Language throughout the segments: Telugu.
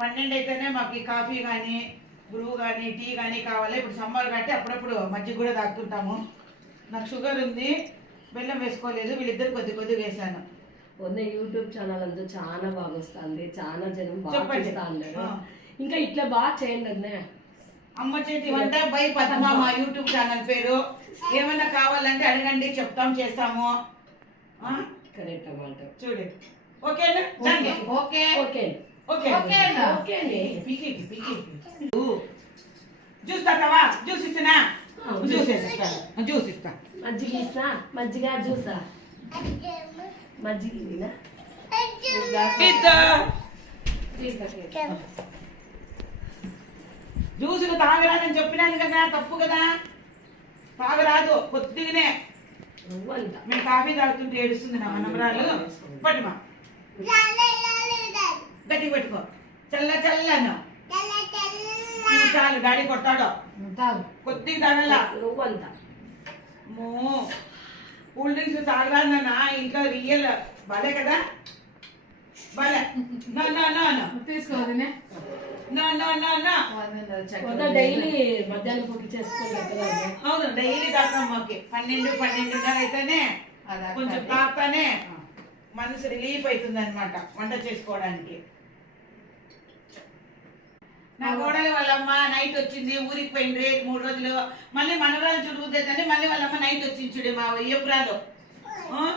12 అయితేనే మాకు ఈ కాఫీ కానీ బ్రూ కానీ టీ కానీ కావాలి. ఇప్పుడు సమ్మర్ కాబట్టి అప్పుడప్పుడు మజ్జిగ కూడా తాగుతుంటాము. నాకు షుగర్ ఉంది, బెల్లం వేసుకోలేదు, వీళ్ళిద్దరు కొద్ది వేసాను. యూట్యూబ్ ఛానల్ అంతా చాలా బాగా వస్తుంది, చాలా జనం బాగా చూస్తా ఉన్నారు. ఇంకా ఇట్లా బాగా చేయండి అన్నే. అమ్మ చేతి వంట బై పద్మ మా యూట్యూబ్ ఛానల్ పేరు. ఏమైనా కావాలంటే అడగండి, చెప్తాం, చేస్తాము. కరెక్ట్ అన్నమాట. చూడు ఓకేనా? Okay okay okay okay juice తాతావా? జ్యూస్ ఇస్తున్నా, జ్యూస్ ఇస్తా. మజ్జిగ ఇస్తా. మజ్జిగ జ్యూసా? మజ్జిగ జ్యూసులు తాగరాదని చెప్పినాను కదా, తప్పు కదా, తాగరాదు. కొద్దిగానే మేము కాఫీ తాగుతుంటే ఏడుస్తుంది నా మనమరాలు. పట్టుమా, గట్టి పెట్టుకో. చల్లను చాలు, డాడీ కొట్టాడు. కొద్దిగా తాగల. కూల్ డ్రింక్స్ తాగరాదన్నా, ఇంట్లో రియల్ బాలే కదా, బాలే. తీసుకోవాలి డైలీ మధ్యాహ్నం పూట చేసుకోవాలి. అవును, డైలీ తాగుతాం. మాకి 12 అయితేనే కొంచెం తాగుతానే మనసు రిలీఫ్ అవుతుంది అనమాట వంట చేసుకోవడానికి. నా కోడలి వాళ్ళమ్మ నైట్ వచ్చింది, ఊరికి పోయింది 3 రోజులు. మళ్ళీ మనవరాలు చూడుతుందని మళ్ళీ వాళ్ళమ్మ నైట్ వచ్చింది. చూడు మా అయ్యపురాలు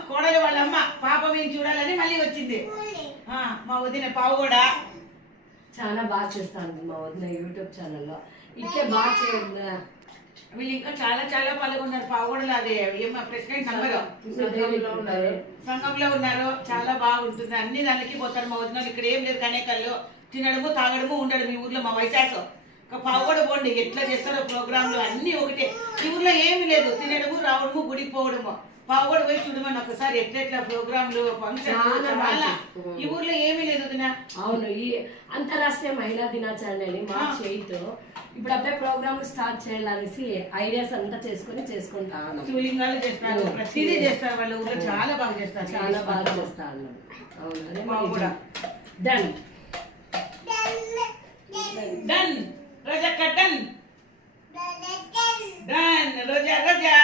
కోడలి వాళ్ళమ్మ పాపం ఏం చూడాలని మళ్ళీ వచ్చింది. మా వదిన పావు కూడా చాలా బాగా చేస్తాను మా వదిన యూట్యూబ్ ఛానల్లో. ఇట్లే బాగా చేయండి. వీళ్ళు ఇంకా చాలా పాల్గొన్నారు. పావుగడలు అదే ప్రెసిడెంట్ సంఘంలో ఉన్నారు. చాలా బాగుంటుంది. అన్ని దానికి పోతారు మా వదిన. ఇక్కడ ఏం లేదు, కనేకల్లో తినడము తాగడము ఉండడు. మీ ఊర్లో మా వైశాసు పావుగడ పోండి, ఎట్లా చేస్తారో ప్రోగ్రాంలు అన్ని ఒకటే. ఈ ఊర్లో ఏమి లేదు, తినడము రావడము గుడికి పోవడము. పావుగడ పోయి చూడమని ఒకసారి ఎట్లా ప్రోగ్రాంలు ఫంక్షన్. ఈ ఊర్లో ఏమీ లేదు వదిన. అవును, ఈ అంతరాష్ట్రీయ మహిళా దినాచరణని మార్చ్ 8 ఇప్పుడు అప్పుడే ప్రోగ్రామ్ స్టార్ట్ చేయాలనేసి ఐడియాస్ అంతా చేసుకుంటా ఉన్నాం. శివలింగాలు చేస్తారు, ప్రతిదీ చేస్తారు. వాళ్ళ ఊర్లో చాలా బాగా చేస్తారు, చాలా బాగా చేస్తా ఉన్నాం. అవును, అదే మా కూడా డన్ డన్ రోజా డన్ రోజా